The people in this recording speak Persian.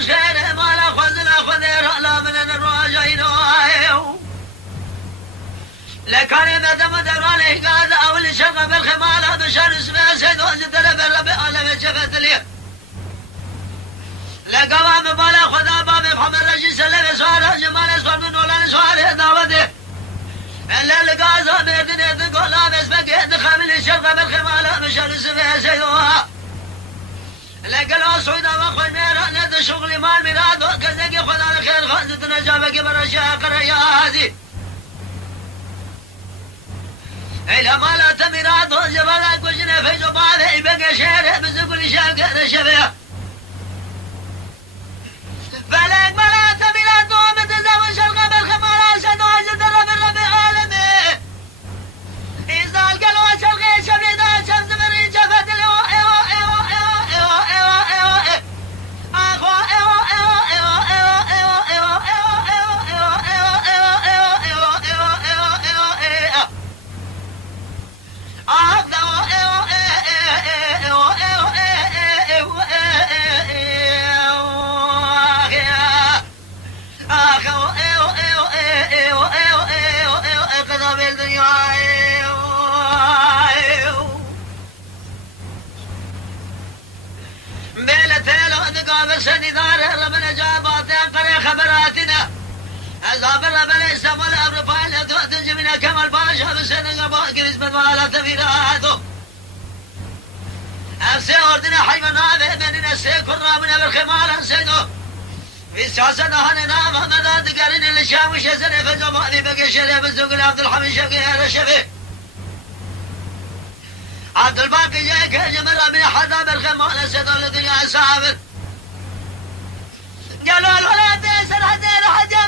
بشير ما لا خذ لا خذير لا من الرواجين لكلمة مدراني قال أول شغل بالخمالة بشر اسمه سيد وجد لبر بألم شفت لي لقوام بالا خذا باب محمد رشيد سلم سوار جمال سوار من ولا سوار داوده إلا لقازة بيدني تقول لابس بقيت خامل الشغل بالخمالة بشر اسمه سيد لقلوا سويدا وخوي ميرا ند شغلي مال ميلاد وكذاك خذا الخير خذت نجابك برشا قريازي إلى ما لا تمراد جبلك وجنا في جبالي يبقى شير بزقل شاكر شبيه فلك ما لا تمراد ومتزوج القبر خمارا سدوج درب الربي عالمي إذا القلوة شلقي شبيدا شمس بري جفت اليو إيو إيو إيو إيو إيو إيو أخو إيو إيو إيو إيو إيو إيو إيو إيو إيو إيو إيو إيو إيو خبراتنا أصاب الربل إسلام والأمر فعل تنجي من كمال باشا بسنة باقي نسبة وعلى تفيراته أفسي أردنا حيوانات بيننا سيكون رابنا بالخمال أنسينه في ساسنا هننا مهمدا تقارن الشام وشزن فزوما ذي بقى شريف الزوق عبد الحميد شقي الشفي عبد الباقي جاك جمر من حدا بالخمال أنسينه لدنيا سابر قالوا الولاد سرحتين حجا